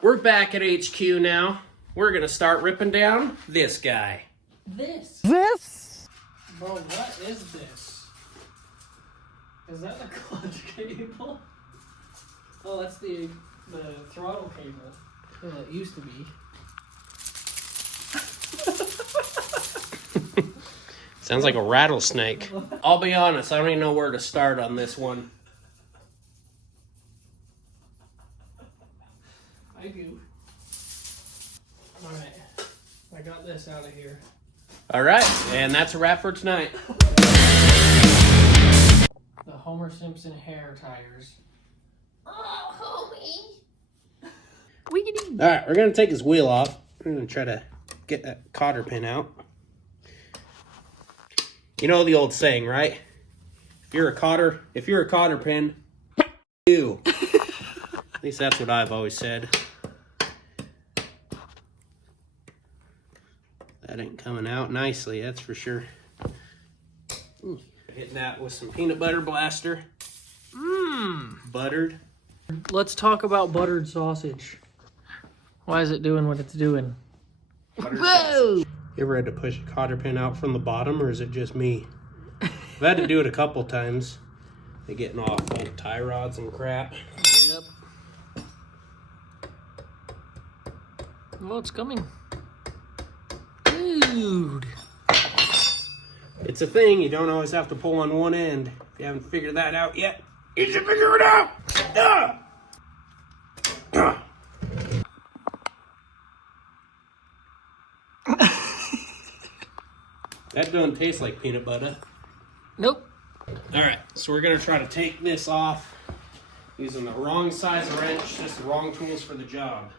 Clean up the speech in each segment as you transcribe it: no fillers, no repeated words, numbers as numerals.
We're back at HQ now. We're gonna start ripping down this guy. This? Bro, what is this? Is that the clutch cable? Oh, that's the throttle cable. Well, it used to be. Sounds like a rattlesnake. I'll be honest, I don't even know where to start on this one. I do. Alright. I got this out of here. Alright, and that's a wrap for tonight. The Homer Simpson hair tires. Oh, homie! Alright, we're gonna take his wheel off. We're gonna try to get that cotter pin out. You know the old saying, right? If you're a cotter pin, you. At least that's what I've always said. That ain't coming out nicely, that's for sure. Hitting that with some peanut butter blaster. Buttered. Let's talk about buttered sausage. Why is it doing what it's doing? Whoa! You ever had to push a cotter pin out from the bottom, or is it just me? I've had to do it a couple times. They're getting off old tie rods and crap. Yep. Oh, it's coming. Dude. It's a thing, you don't always have to pull on one end. If you haven't figured that out yet, you should figure it out! That doesn't taste like peanut butter. Nope. Alright, so we're going to try to take this off using the wrong size wrench, just the wrong tools for the job.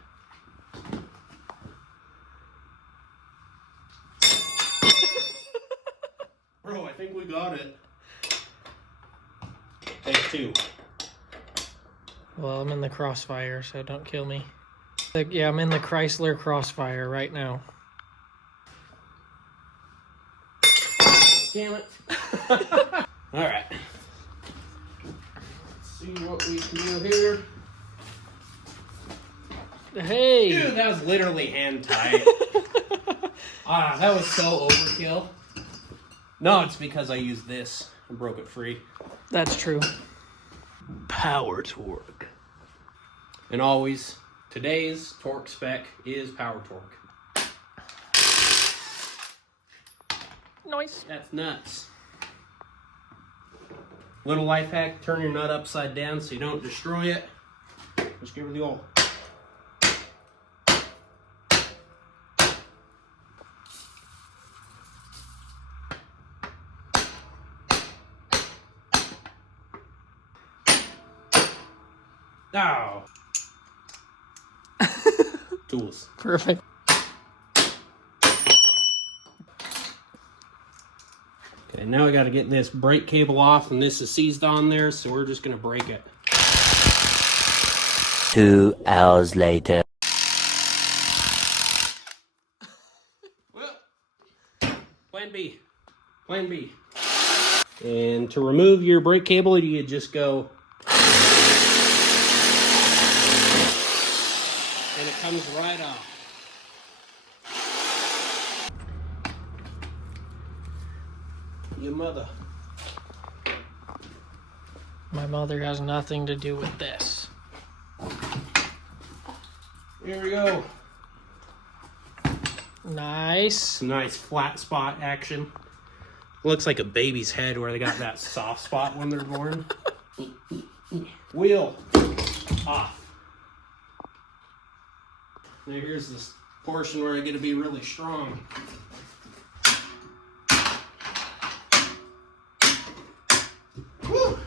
Bro, I think we got it. Take two. Well, I'm in the crossfire, so don't kill me. Yeah, I'm in the Chrysler crossfire right now. Damn it. Alright. Let's see what we can do here. Hey! Dude, that was literally hand tied. That was so overkill. No, it's because I used this and broke it free. That's true. Power torque. And always, today's torque spec is power torque. Nice. That's nuts. Little life hack, turn your nut upside down so you don't destroy it. Just give her the old. Oh. Tools. Perfect. Okay, now we got to get this brake cable off, and this is seized on there, so we're just going to break it. 2 hours later. Well, plan B. Plan B. And to remove your brake cable, you just go... and it comes right off. Your mother. My mother has nothing to do with this. Here we go. Nice. Some nice flat spot action. Looks like a baby's head where they got that soft spot when they're born. Wheel off. Now here's this portion where I get to be really strong. Woo!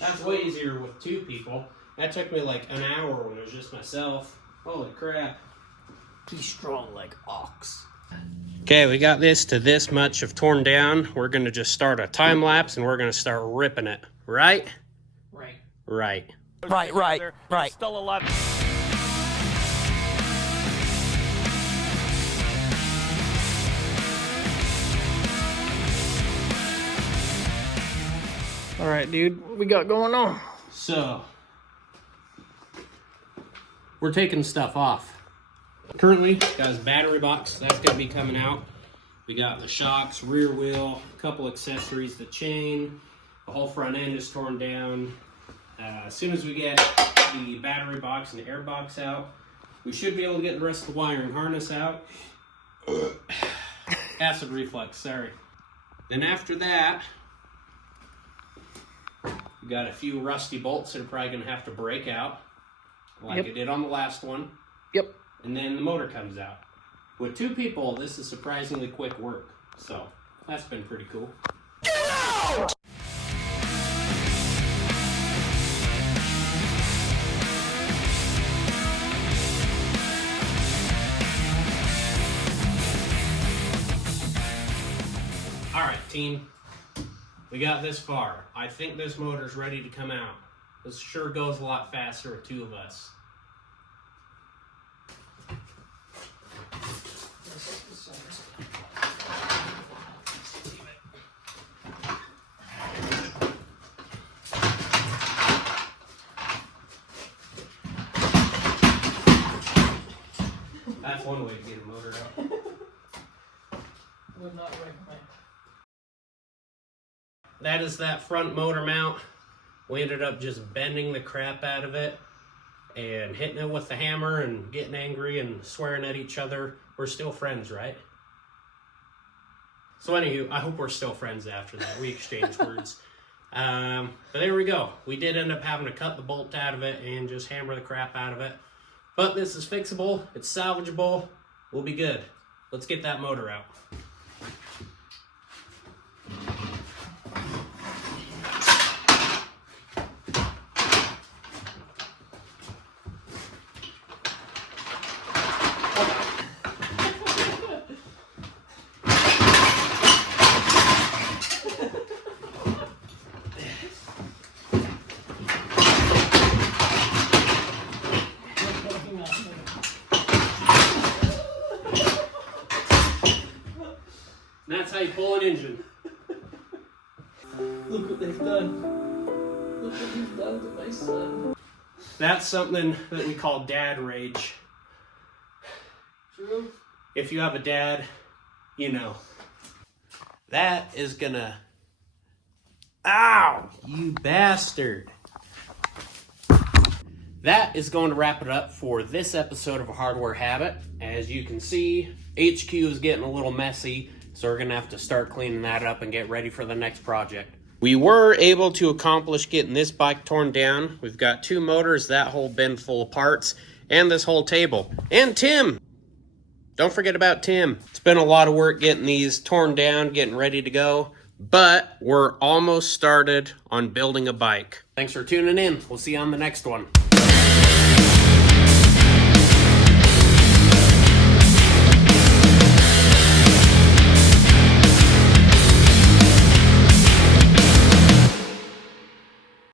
That's way easier with two people. That took me like an hour when it was just myself. Holy crap. He's strong like ox. Okay, we got this to this much of torn down. We're going to just start a time lapse and we're going to start ripping it. Right? Right. Right. Right. Still alive. All right, dude. What we got going on? So, we're taking stuff off. Currently, got his battery box. That's going to be coming out. We got the shocks, rear wheel, a couple accessories, the chain. The whole front end is torn down. As soon as we get the battery box and the air box out, we should be able to get the rest of the wire and harness out. Acid reflux, sorry. Then after that, we got a few rusty bolts that are probably going to have to break out, like I did on the last one. Yep. And then the motor comes out. With 2 people, this is surprisingly quick work. So, that's been pretty cool. Alright, team. We got this far. I think this motor's ready to come out. This sure goes a lot faster with 2 of us. That's one way to get a motor out. Would not recommend. That is that front motor mount. We ended up just bending the crap out of it and hitting it with the hammer and getting angry and swearing at each other. We're still friends, right? So anywho, I hope we're still friends after that. We exchanged words. But there we go. We did end up having to cut the bolt out of it and just hammer the crap out of it. But this is fixable. It's salvageable. We'll be good. Let's get that motor out. And that's how you pull an engine. Look what they've done. Look what you've done to my son. That's something that we call dad rage. True. If you have a dad, you know. That is gonna... Ow! You bastard! That is going to wrap it up for this episode of A Hardware Habit. As you can see, HQ is getting a little messy, so we're going to have to start cleaning that up and get ready for the next project. We were able to accomplish getting this bike torn down. We've got 2 motors, that whole bin full of parts, and this whole table. And Tim! Don't forget about Tim. It's been a lot of work getting these torn down, getting ready to go, but we're almost started on building a bike. Thanks for tuning in. We'll see you on the next one.